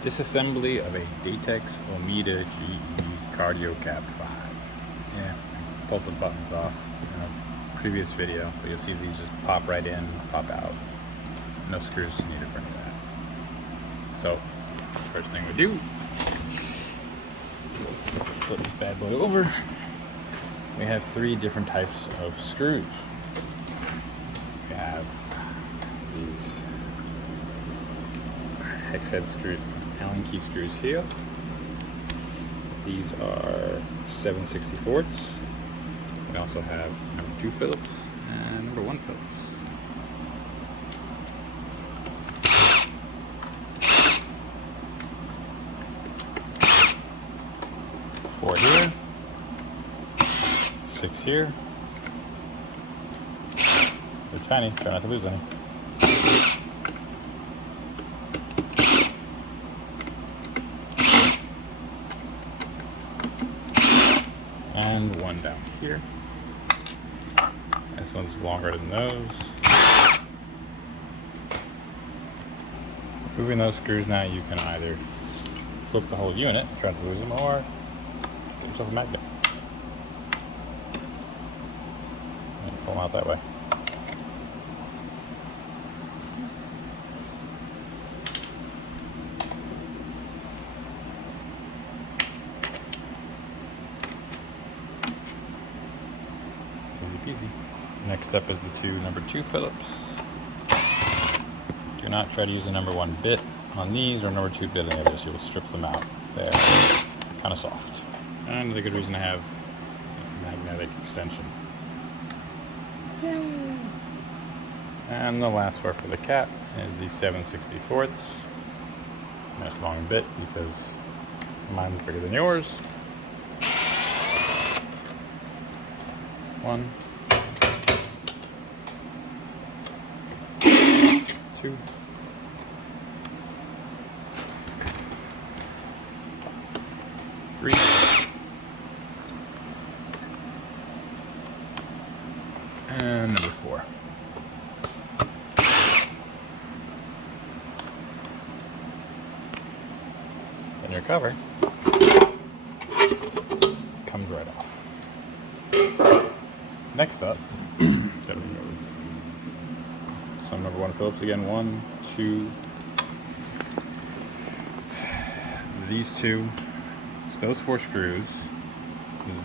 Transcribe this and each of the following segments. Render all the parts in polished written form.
Disassembly of a Datex Ohmeda Cardiocap 5. Yeah, I pulled some buttons off in a previous video, but you'll see these just pop right in, pop out. No screws needed for any of that. So, first thing we do, flip this bad boy over. We have 3 different types of screws. We have these hex head screws, Allen key screws here. These are 7/64. We also have number 2 Phillips and number 1 Phillips. Four here, 6 here. They're tiny, try not to lose any. And 1 down here. This one's longer than those. Moving those screws now, you can either flip the whole unit, try to lose them, or get yourself a magnet. And pull them out that way. Easy peasy. Next up is the number 2 Phillips. Do not try to use the number 1 bit on these or number 2 bit on the others. You will strip them out. They're kind of soft. And a good reason to have magnetic extension. Yay. And the last part for the cap is the 7/64. Nice long bit because mine's bigger than yours. 1, 2, 3, and number 4. And your cover comes right off. Next up, some number 1 Phillips again. 1, 2, these 2. So those 4 screws,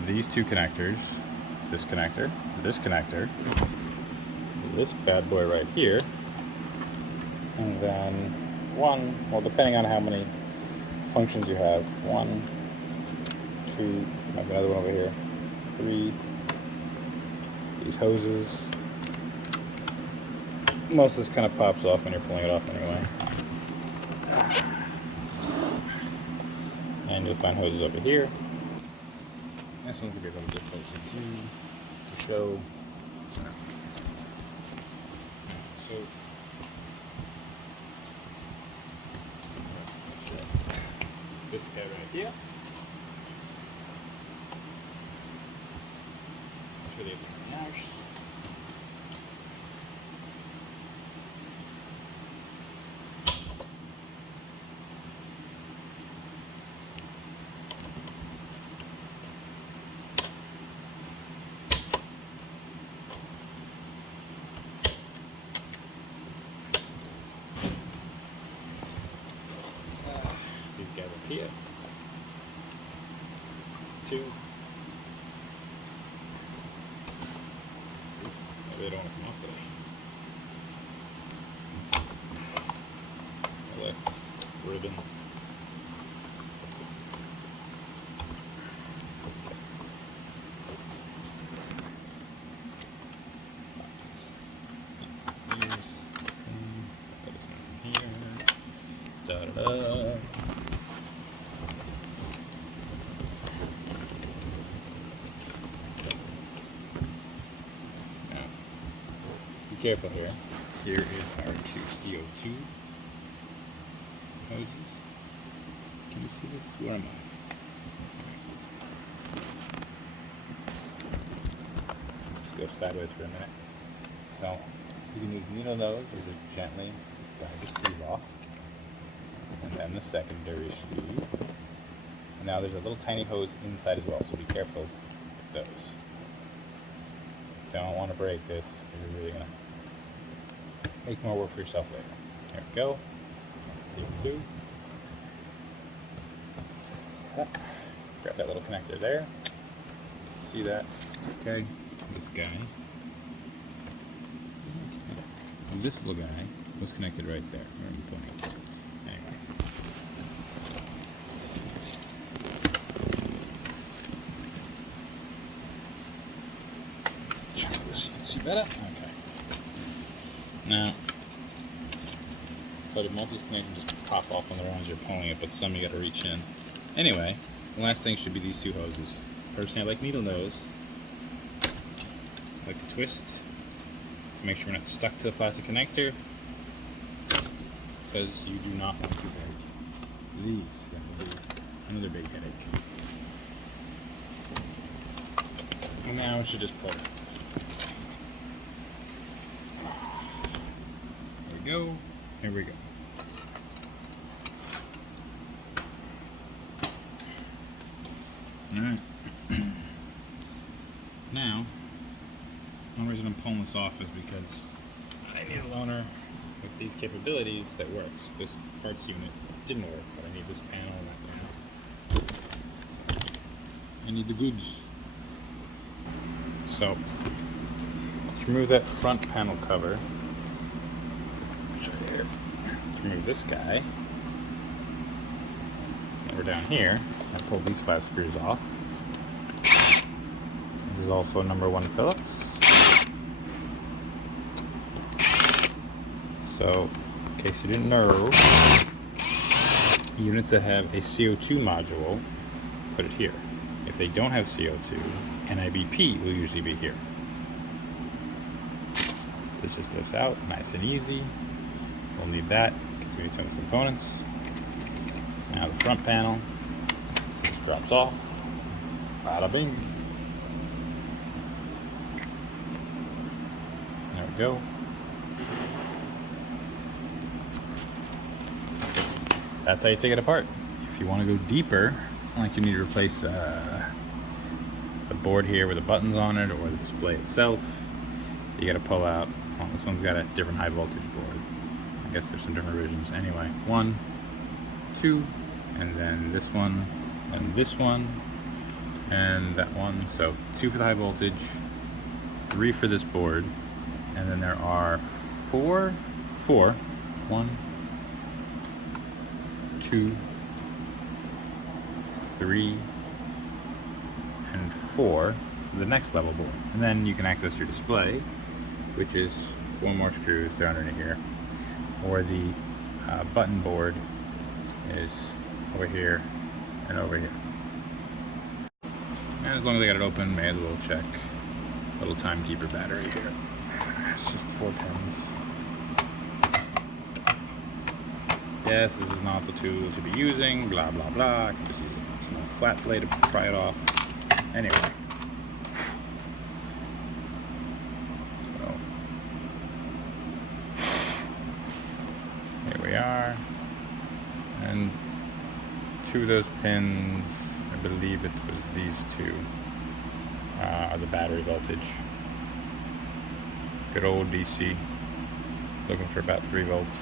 these 2 connectors, this connector, this bad boy right here, and then 1, well, depending on how many functions you have, 1, 2, might be another one over here, 3, these hoses. Most of this kind of pops off when you're pulling it off anyway. And you'll find hoses over here. This one's going to be a little difficult to show. So, let's say this guy right here. I'll show you the knives. These guys up here. 2. Maybe they don't want to come off today. Alex, ribbon. Da-da-da. Be careful here. Here is our 2 CO2 hoses. Can you see this? Where am I? Just go sideways for a minute. So you can use needle nose or just gently guide the sleeve off. And then the secondary sleeve. And now there's a little tiny hose inside as well, so be careful with those. Don't want to break this, you're really going to make more work for yourself later. There we go. That's CO2. Grab that little connector there. See that? Okay. This guy. This little guy was connected right there, where I'm pointing. Anyway. Try this. See better? Okay. Now, most of these connections just pop off on their own as you're pulling it, but some you gotta reach in. Anyway, the last thing should be these two hoses. Personally, I like needle nose. I like to twist to make sure we're not stuck to the plastic connector, because you do not want to break these. That will be another big headache. And now it should just pull it off. There we go. Here we go. Alright. Now, one reason I'm pulling this off is because I need a loaner with these capabilities that works. This parts unit didn't work, but I need this panel and that panel. I need the goods. So, let's remove that front panel cover. Show you here. Let's remove this guy. We're down here. I pulled these 5 screws off. This is also number 1 Phillips. So, in case you didn't know, units that have a CO2 module, put it here. If they don't have CO2, NIBP will usually be here. This just lifts out, nice and easy. We'll need that because we need some components. Now the front panel just drops off. Bada bing. There we go. That's how you take it apart. If you want to go deeper, like you need to replace the board here with the buttons on it, or the display itself, you got to pull out. Well, this one's got a different high voltage board. I guess there's some different revisions. Anyway, 1, 2, and then this one, and this one, and that one. So 2 for the high voltage, 3 for this board, and then there are 4, 1, 2, 3, and 4 for the next level board. And then you can access your display, which is 4 more screws. They're underneath here. Or the button board is over here and over here. And as long as I got it open, may as well check. Little timekeeper battery here. It's just 4 pins. Yes, this is not the tool to be using, blah blah blah. I can just use a small flat blade to pry it off. Anyway. So, here we are. And 2 of those pins, I believe it was these 2, are the battery voltage. Good old DC. Looking for about 3 volts.